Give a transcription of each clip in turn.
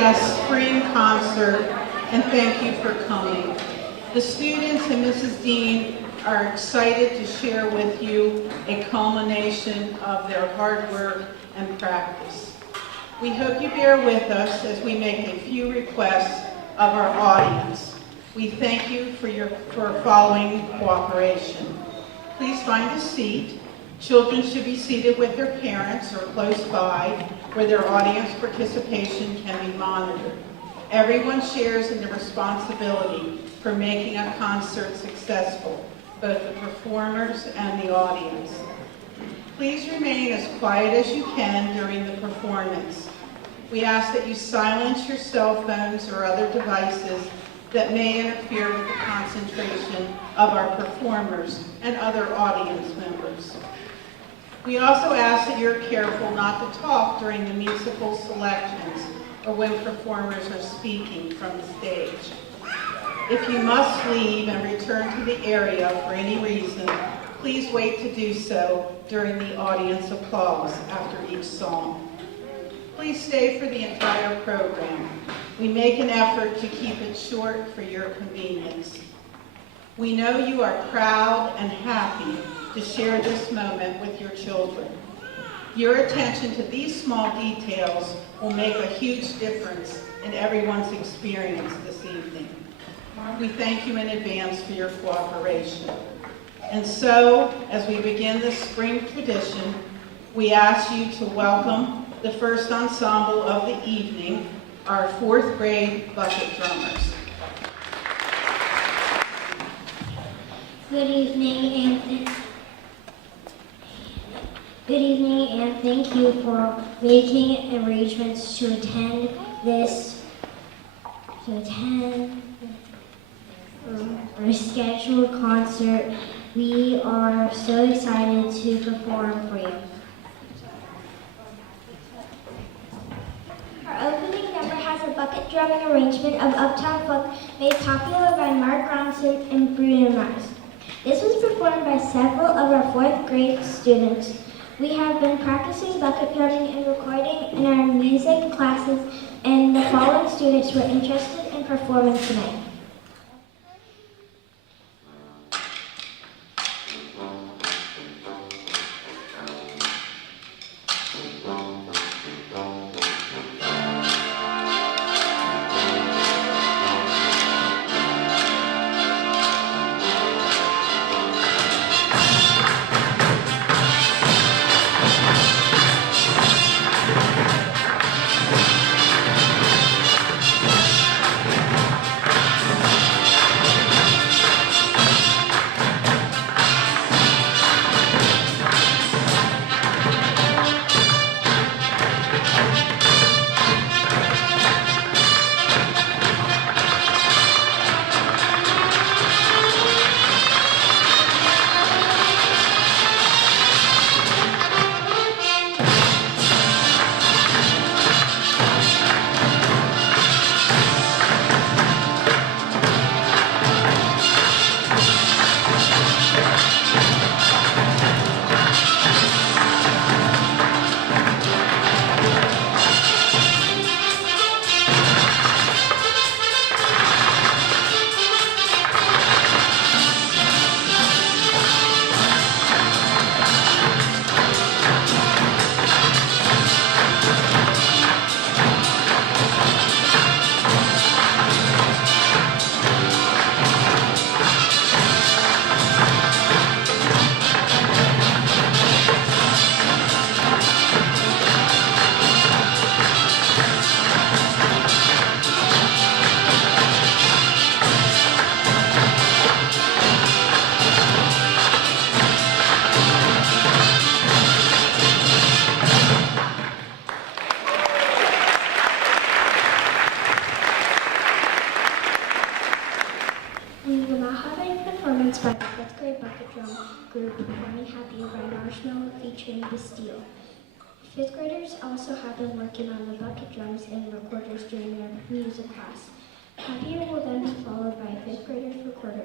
GES Spring Concert, and thank you for coming. The students and Mrs. Dean are excited to share with you a culmination of their hard work and practice. We hope you bear with us as we make a few requests of our audience. We thank you for following cooperation. Please find a seat. Children should be seated with their parents or close by where their audience participation can be monitored. Everyone shares in the responsibility for making a concert successful, both the performers and the audience. Please remain as quiet as you can during the performance. We ask that you silence your cell phones or other devices that may interfere with the concentration of our performers and other audience members. We also ask that you're careful not to talk during the musical selections or when performers are speaking from the stage. If you must leave and return to the area for any reason, please wait to do so during the audience applause after each song. Please stay for the entire program. We make an effort to keep it short for your convenience. We know you are proud and happy to share this moment with your children. Your attention to these small details will make a huge difference in everyone's experience this evening. We thank you in advance for your cooperation. And so, as we begin this spring tradition, we ask you to welcome the first ensemble of the evening, our 4th grade bucket drummers. Good evening, and thank you for making arrangements to attend our scheduled concert. We are so excited to perform for you. Our opening number has a bucket drumming arrangement of Uptown Folk made popular by Mark Ronson and Bruno Mars. This was performed by several of our 4th grade students. We have been practicing bucket drumming and recording in our music classes, and the following students were interested in performing tonight. By the 5th grade bucket drum group performing Happy by Marshmallow featuring Bastille. 5th graders also have been working on the bucket drums and recorders during their music class. Happy will then be followed by a 5th grader's recorder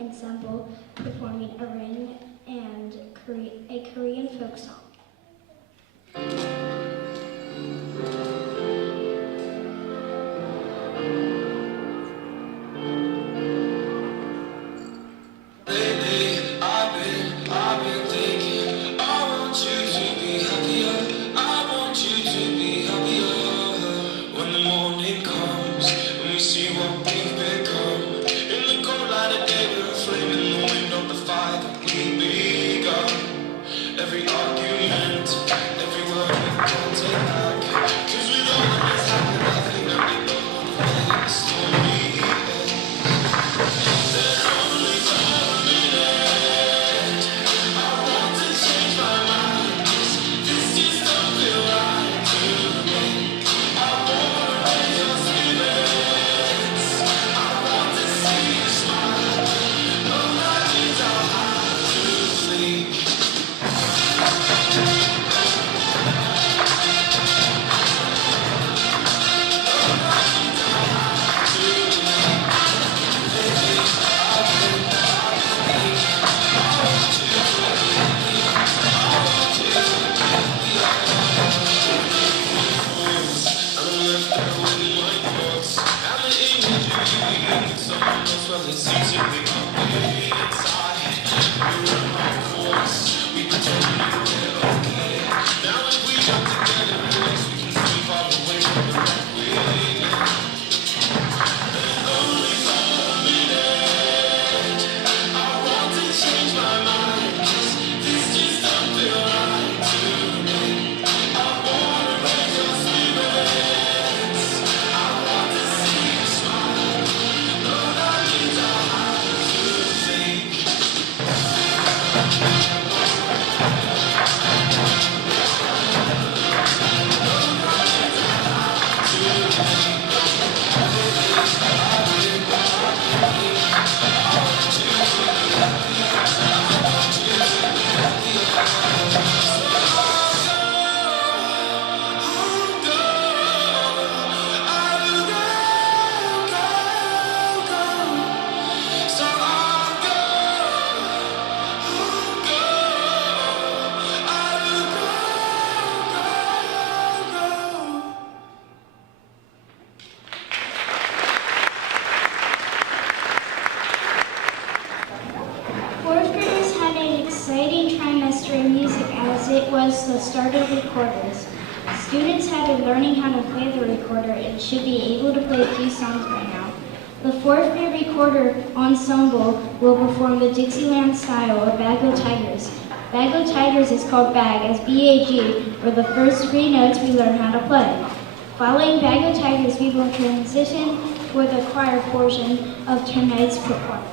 ensemble performing a ring and a Korean folk song. Fourth graders had an exciting trimester in music as it was the start of recorders. Students had been learning how to play the recorder and should be able to play a few songs by now. The fourth grade recorder ensemble will perform the Dixieland style of Bag O' Tigers. Bag O' Tigers is called Bag as B-A-G, were the first three notes we learned how to play. Following Bag O' Tigers, we will transition for the choir portion of tonight's performance.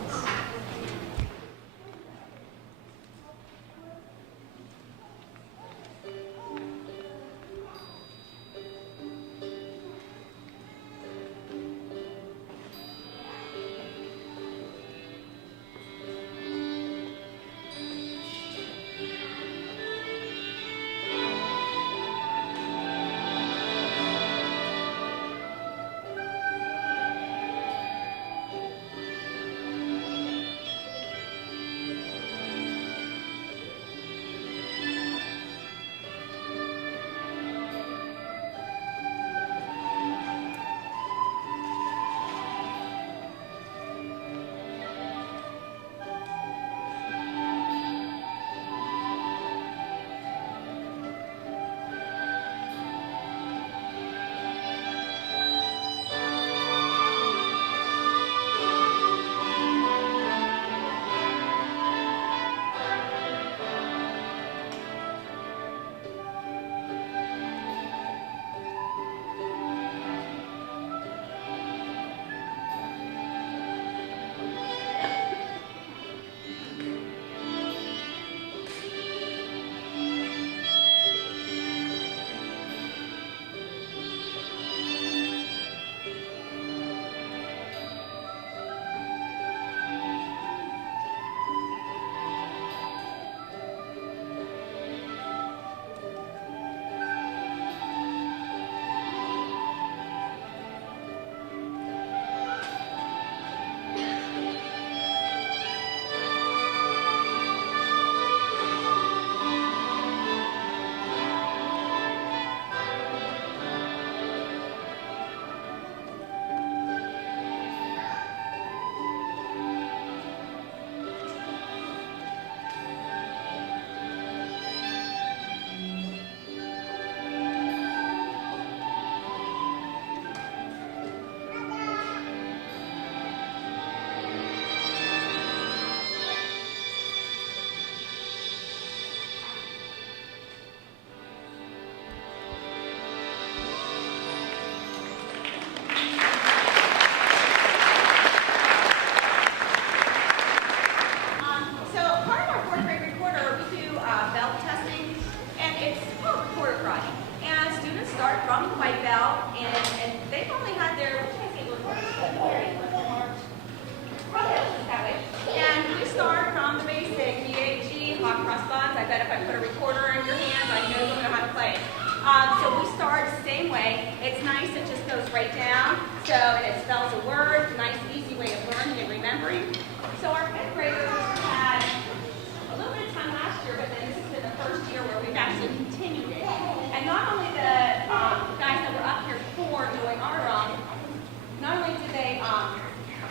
Not only did they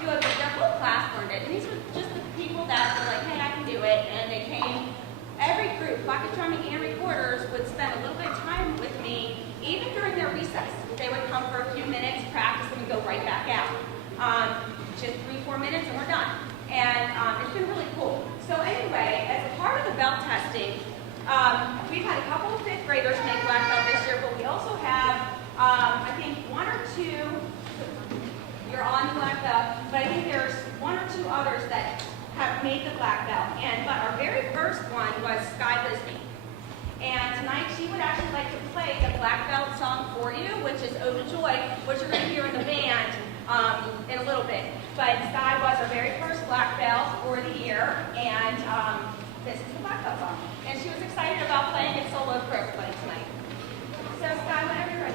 do it, but their whole class learned learned it. And these were just the people that were like, hey, I can do it. And they came, every group, pocket drumming and recorders, would spend a little bit of time with me, even during their recess. They would come for a few minutes, practice, and go right back out. Just 3-4 minutes and we're done. And it's been really cool. So anyway, as a part of the belt testing, we've had a couple of 5th graders make black belt this year, but we also have, I think, 1 or 2, you're on black belt, but I think there's 1 or 2 others that have made the black belt. But our very first one was Sky Lisby. And tonight she would actually like to play the black belt song for you, which is Ode to Joy, which you're going to hear in the band in a little bit. But Sky was our very first black belt for the year, and this is the black belt song. And she was excited about playing it solo for everybody tonight. So Sky, whenever you're ready.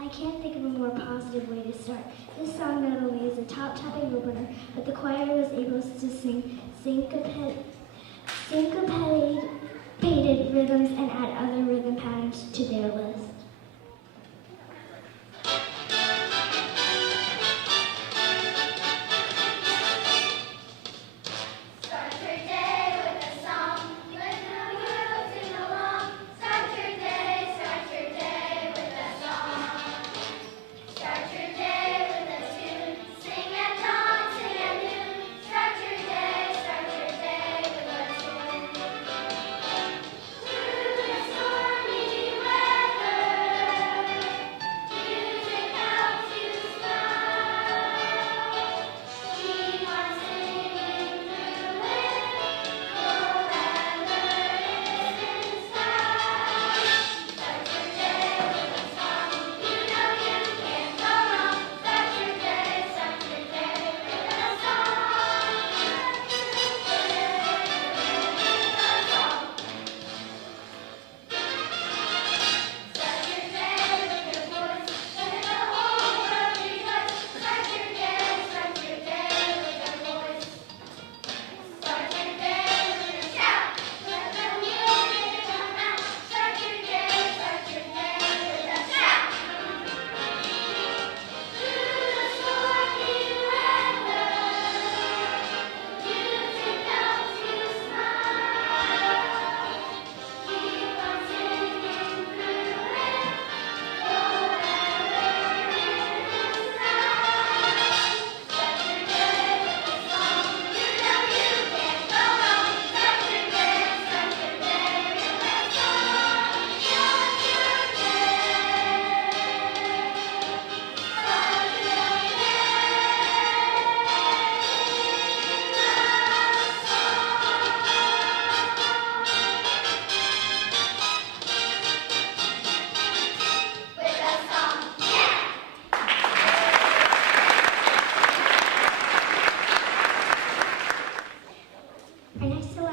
I can't think of a more positive way to start. This song not only is a top-tapping opener, but the choir was able to sing syncopated rhythms and add other rhythm patterns to their list. Start your day with a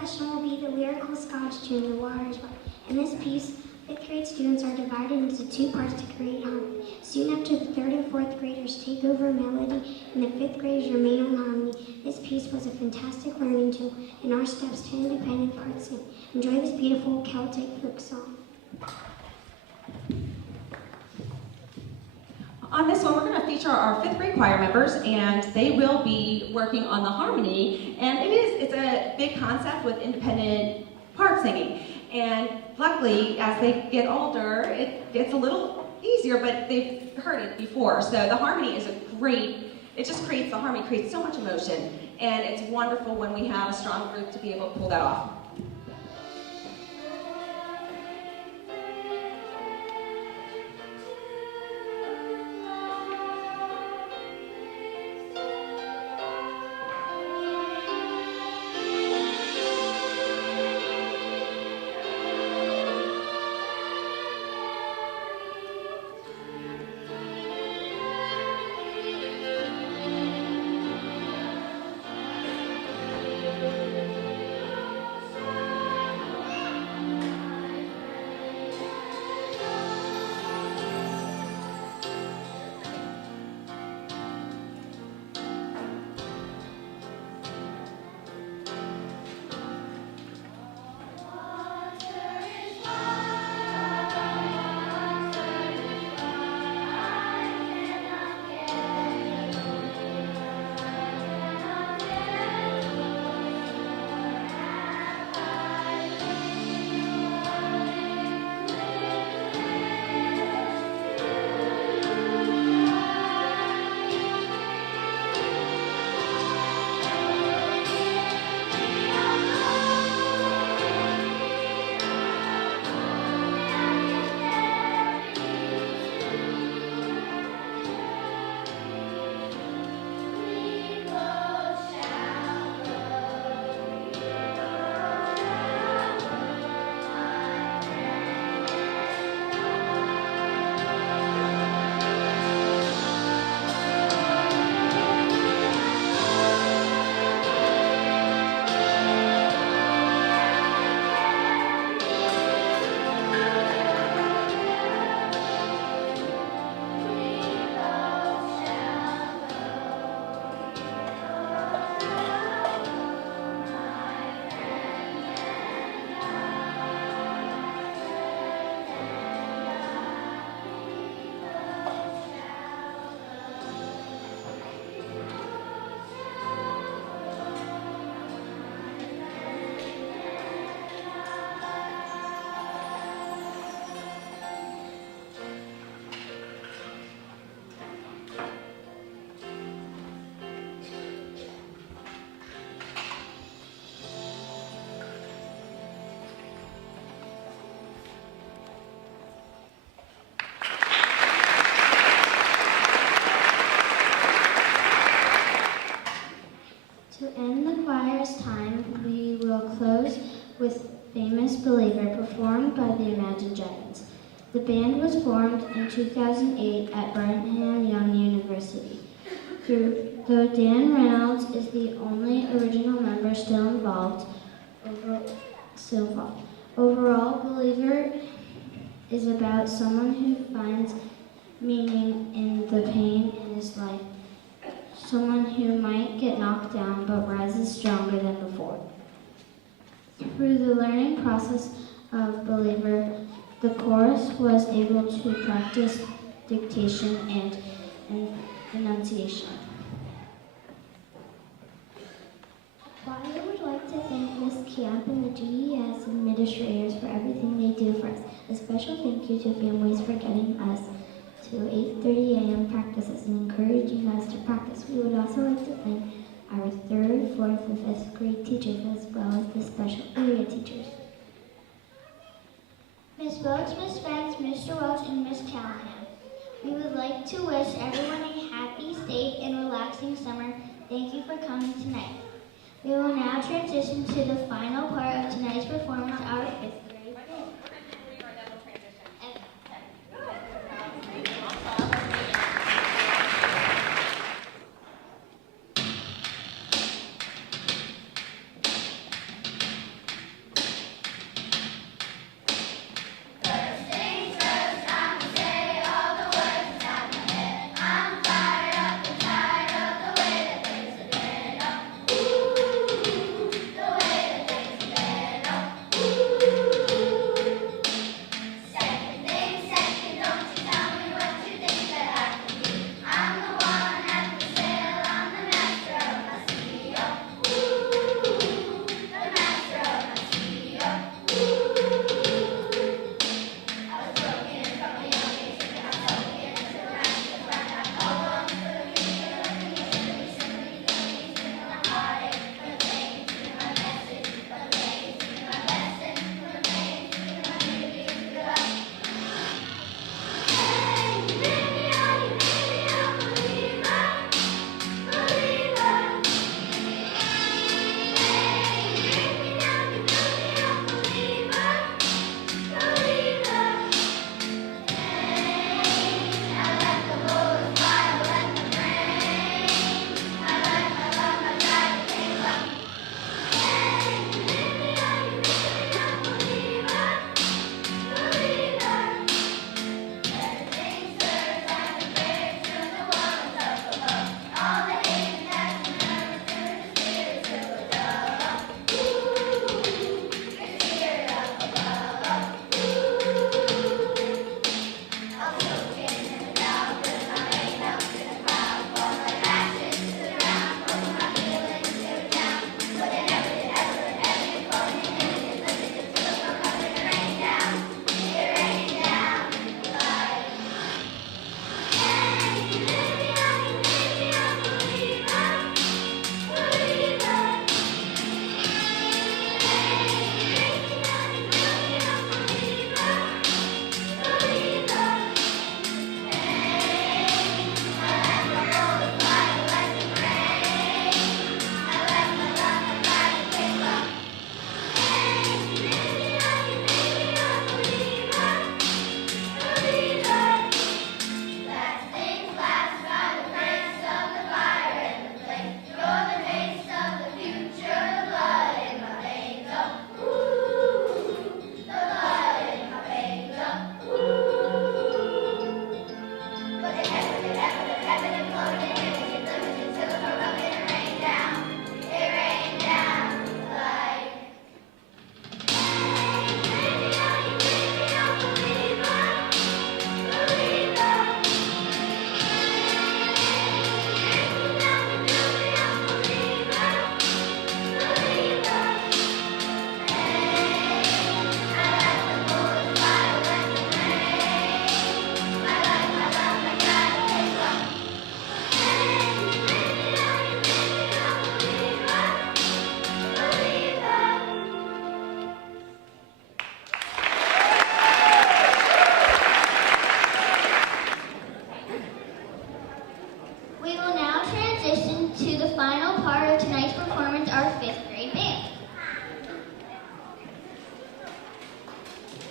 question will be the lyrical Scotch tune, The Waters Run. In this piece, 5th grade students are divided into 2 parts to create harmony. Soon after the 3rd and 4th graders take over melody and the 5th graders remain on harmony. This piece was a fantastic learning tool and our steps to independent part sing. Enjoy this beautiful Celtic folk song. On this one, we're going to feature our 5th grade choir members, and they will be working on the harmony. And it's a big concept with independent part singing. And luckily, as they get older, it gets a little easier, but they've heard it before. So the harmony is it just creates, the harmony creates so much emotion. And it's wonderful when we have a strong group to be able to pull that off. To end the choir's time, we will close with Famous Believer, performed by the Imagine Giants. The band was formed in 2008 at Brigham Young University. Though Dan Reynolds is the only original member still involved, overall, Believer is about someone who finds meaning in the pain in his life. Someone who might get knocked down but rises stronger than before. Through the learning process of Believer, the chorus was able to practice dictation and enunciation. Well, I would like to thank Ms. Camp and the GES administrators for everything they do for us. A special thank you to families for getting us to 8:30 a.m. practices and encouraging us to practice. We would also like to thank our 3rd, 4th, and 5th grade teachers as well as the special area teachers. Ms. Wilkes, Ms. Spence, Mr. Welch, and Ms. Callahan. We would like to wish everyone a happy, safe, and relaxing summer. Thank you for coming tonight. We will now transition to the final part of tonight's performance, our 5th grade.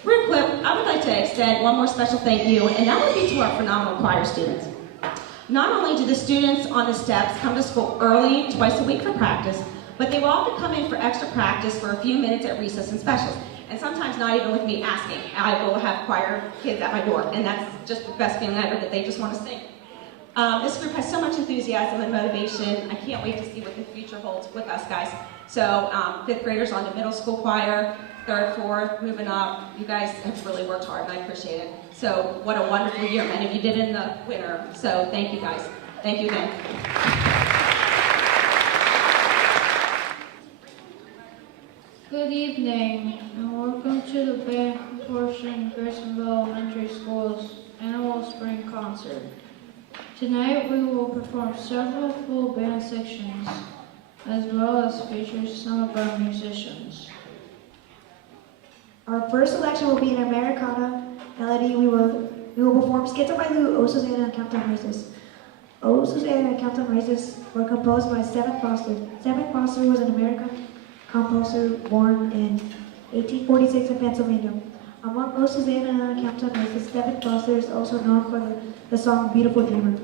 real quick, I would like to extend one more special thank you, and that would be to our phenomenal choir students. Not only do the students on the steps come to school early, twice a week for practice, but they will often come in for extra practice for a few minutes at recess and specials. And sometimes not even with me asking. I will have choir kids at my door, and that's just the best feeling ever, that they just want to sing. This group has so much enthusiasm and motivation. I can't wait to see what the future holds with us guys. So 5th graders on to middle school choir, 3rd, 4th, moving up. You guys have really worked hard, and I appreciate it. So what a wonderful year. Many of you did in the winter. So thank you guys. Thank you again. Good evening, and welcome to the band Percussion Grasonville Elementary School's annual spring concert. Tonight we will perform several full band sections, as well as feature some of our musicians. Our first selection will be an Americana melody. We will perform Schizo by Lou, O Susanna, and Countdown Races. O Susanna and Countdown Races were composed by Stephen Foster. Stephen Foster was an American composer born in 1846 in Pennsylvania. Among O Susanna and Countdown Races, Stephen Foster is also known for the song Beautiful Dreamer.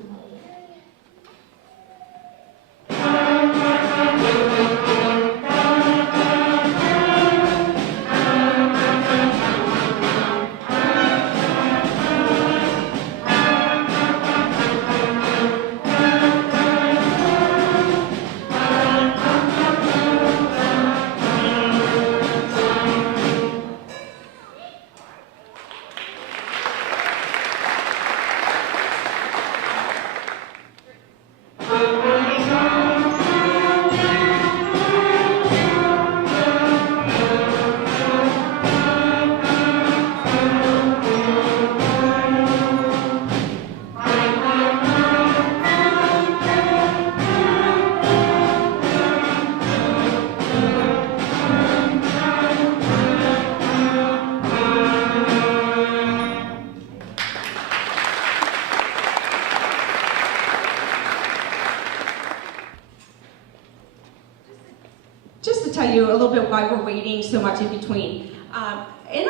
Just to tell you a little bit why we're waiting so much in between. In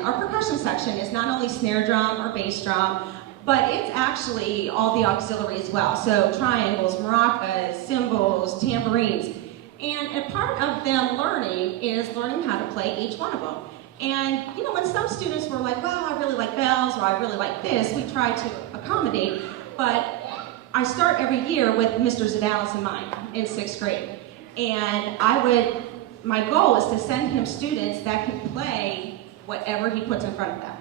our percussion section is not only snare drum or bass drum, but it's actually all the auxiliary as well. So triangles, maracas, cymbals, tambourines. And a part of them learning is learning how to play each one of them. And you know, when some students were like, well, I really like bells, or I really like this, we try to accommodate, but I start every year with Mr. Zadalis in mind in 6th grade. And my goal is to send him students that can play whatever he puts in front of them.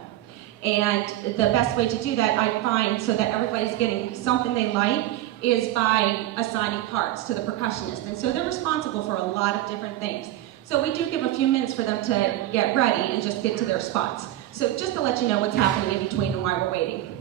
And the best way to do that, I find, so that everybody's getting something they like, is by assigning parts to the percussionist. And so they're responsible for a lot of different things. So we do give a few minutes for them to get ready and just get to their spots. So just to let you know what's happening in between and why we're waiting.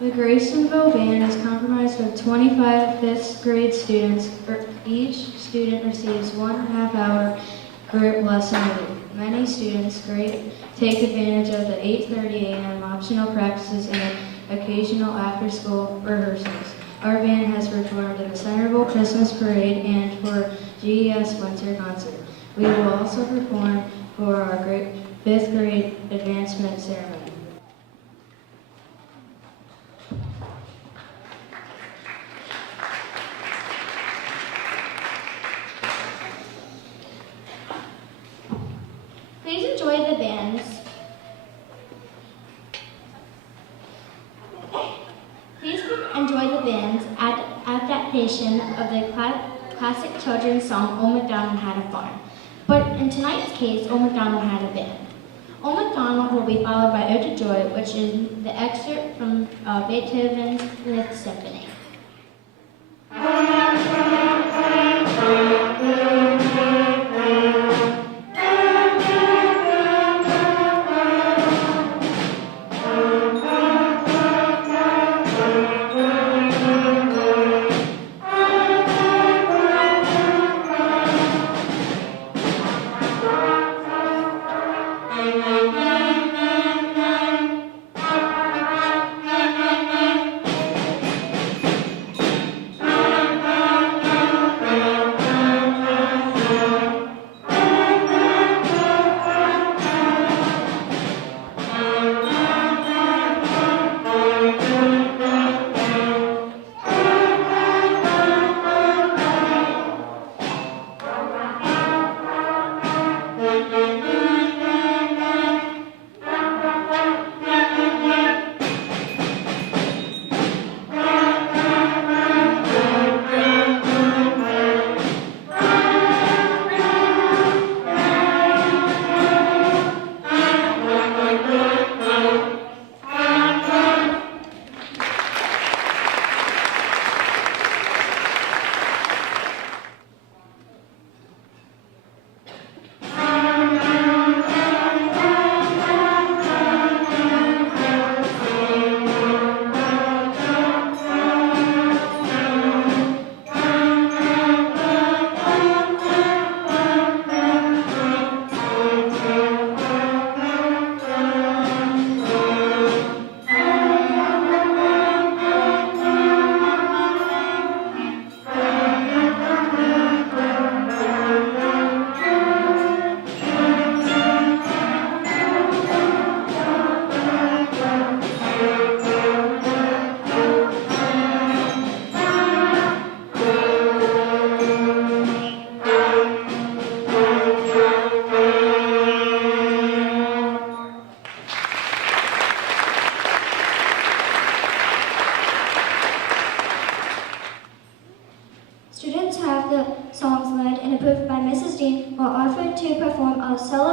The Grasonville Band is comprised of 25 5th grade students. Each student receives 1.5 hour group lesson a week. Many students take advantage of the 8:30 a.m. optional practices and occasional after-school rehearsals. Our band has performed in the Centerville Christmas Parade and for GES Winter Concert. We will also perform for our 5th grade advancement ceremony. Please enjoy the bands. Please enjoy the band's adaptation of the classic children's song, Old MacDonald Had a Farm. But in tonight's case, Old MacDonald Had a Band. Old MacDonald will be followed by Ode to Joy, which is the excerpt from Beethoven's 5th Symphony.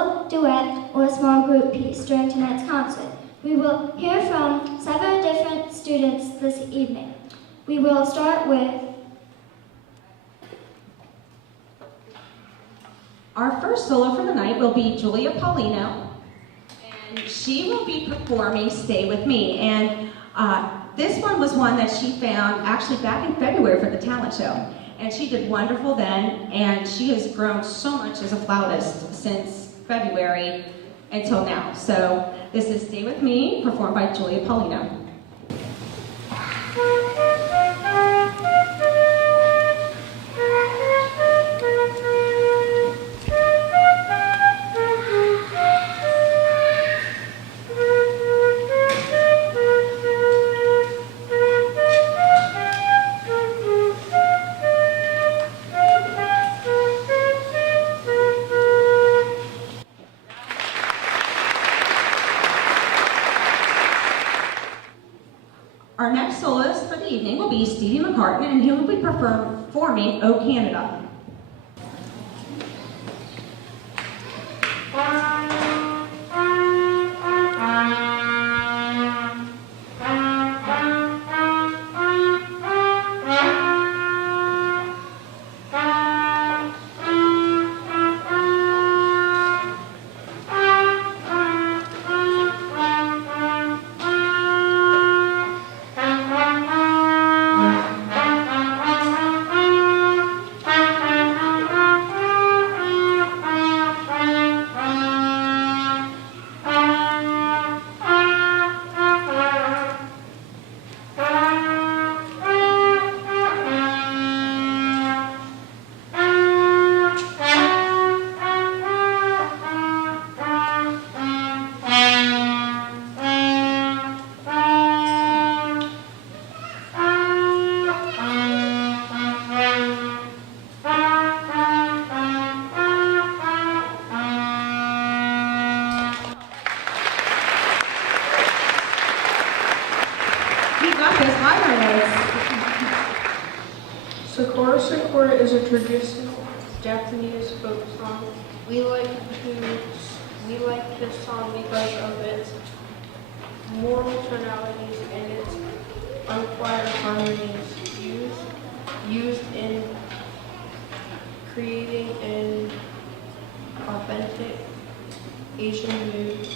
solo, duet, or a small group piece during tonight's concert. We will hear from 7 different students this evening. We will start with our first solo for the night will be Julia Paulino, and she will be performing Stay With Me. And this one was one that she found actually back in February for the talent show. And she did wonderful then, and she has grown so much as a flautist since February until now. So this is Stay With Me, performed by Julia Paulino. Our next soloist for the evening will be Stevie McCartan, and he will be performing "O Canada." Sakura Sakura is a traditional Japanese folk song. We like this song because of its moral tonalities and its unquiet harmonies used in creating an authentic Asian mood.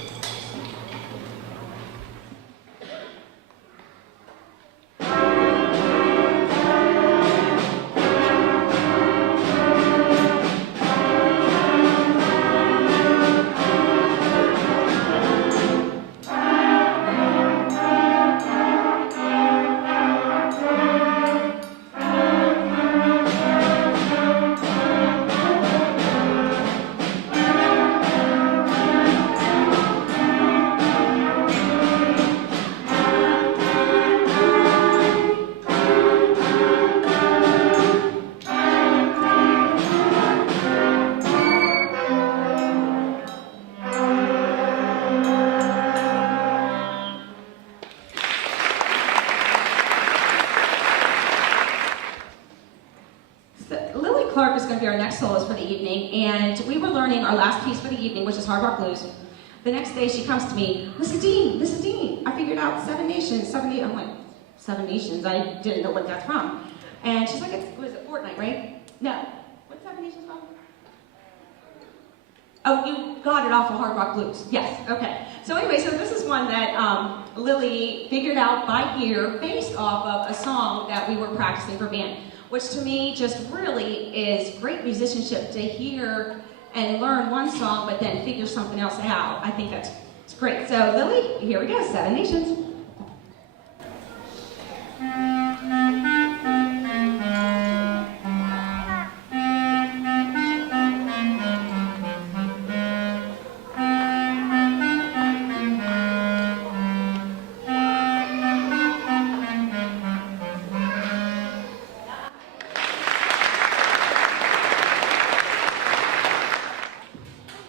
Clark is going to be our next soloist for the evening, and we were learning our last piece for the evening, which is Hard Rock Blues. The next day she comes to me, Mrs. Dean, I figured out 7 nations, I'm like, 7 nations? I didn't know what that's from. And she's like, was it Fortnite, right? No. What's 7 nations from? Oh, you got it off of Hard Rock Blues. Yes, okay. So anyway, so this is one that Lily figured out by ear based off of a song that we were practicing for band, which to me just really is great musicianship to hear and learn one song but then figure something else out. I think it's great. So Lily, here we go, 7 nations.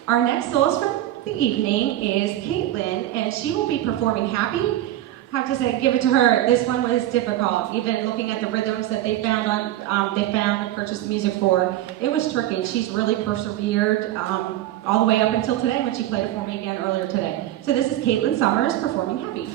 Our next soloist for the evening is Caitlin, and she will be performing Happy. I have to say, give it to her. This one was difficult. Even looking at the rhythms that they found and purchased music for, it was tricky. She's really persevered all the way up until today when she played it for me again earlier today. So this is Caitlin Summers performing Happy.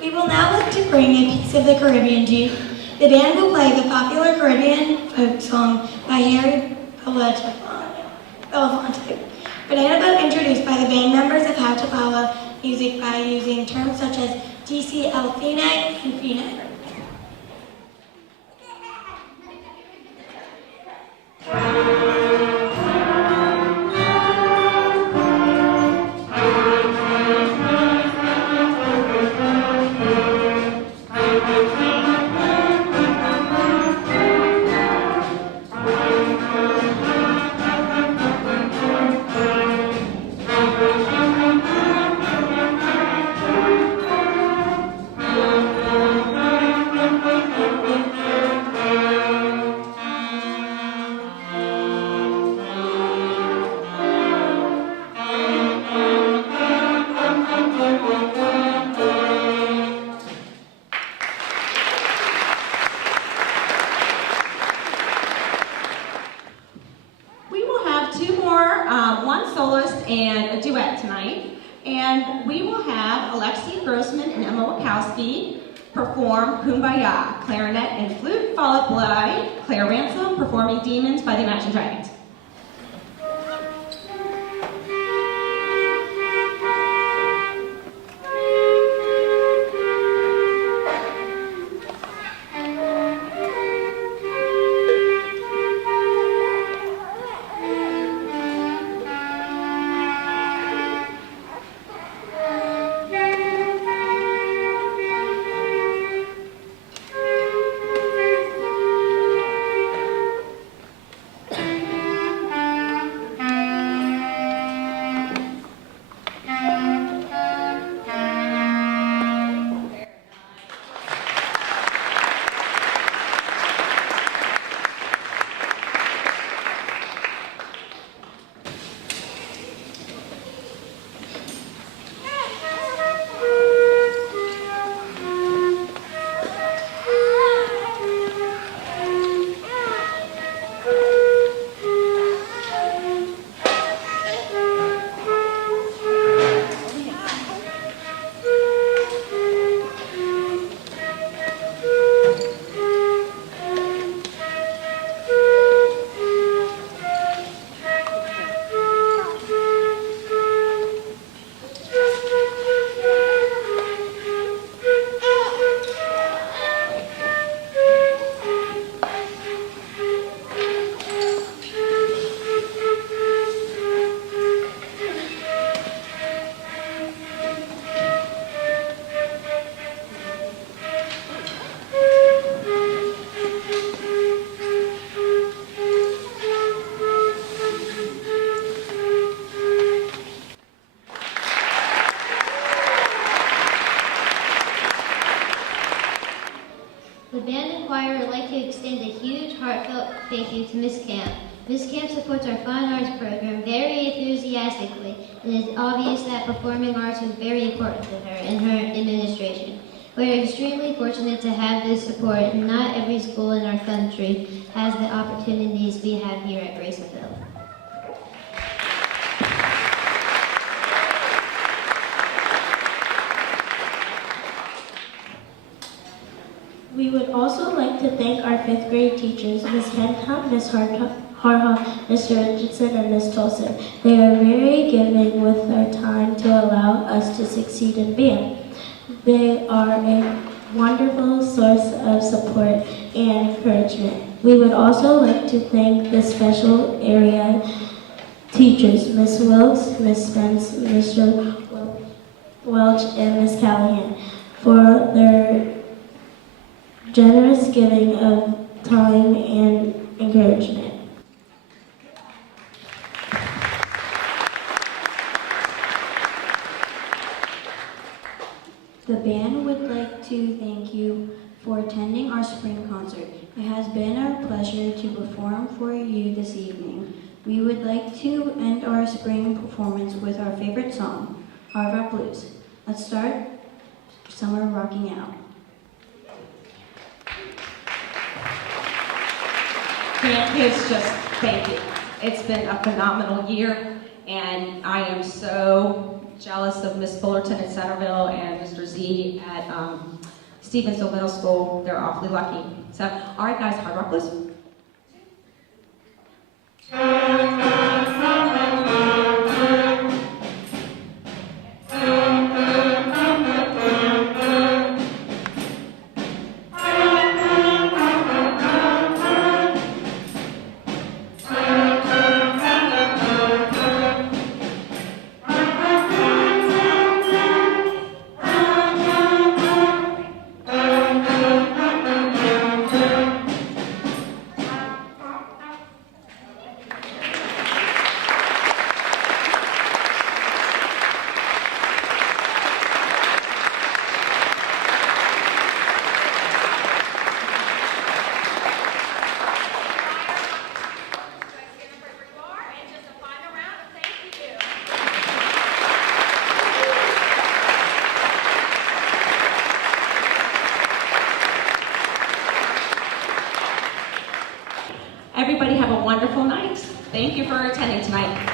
We will now look to bring a piece of the Caribbean to you. The band will play the popular Caribbean folk song by Harry Belafonte. Banana Boat introduced by the band members of How to Follow music by using terms such as DCL Fine and Fine. One soloist and a duet tonight. And we will have Alexia Grossman and Emma Wachowski perform Kumbaya, clarinet and flute, followed by Claire Ransom performing Demons by the Imagine Dragons. The band and choir would like to extend a huge, heartfelt thank you to Miss Camp. Miss Camp supports our fine arts program very enthusiastically, and it's obvious that performing arts is very important to her and her administration. We are extremely fortunate to have this support, and not every school in our country has the opportunities we have here at Grasonville. We would also like to thank our 5th grade teachers, Ms. Hentown, Ms. Harha, Mr. Richardson, and Ms. Tolson. They are very giving with their time to allow us to succeed in band. They are a wonderful source of support and encouragement. We would also like to thank the special area teachers, Ms. Wilkes, Ms. Spence, Mr. Welch, and Ms. Callahan, for their generous giving of time and encouragement. The band would like to thank you for attending our spring concert. It has been our pleasure to perform for you this evening. We would like to end our spring performance with our favorite song, Hard Rock Blues. Let's start Summer Rocking Out. Grandkids, just thank you. It's been a phenomenal year, and I am so jealous of Miss Fullerton at Centerville and Mr. Z at Stevensville Middle School. They're awfully lucky. So, all right, guys, Hard Rock Blues. Everybody have a wonderful night. Thank you for attending tonight.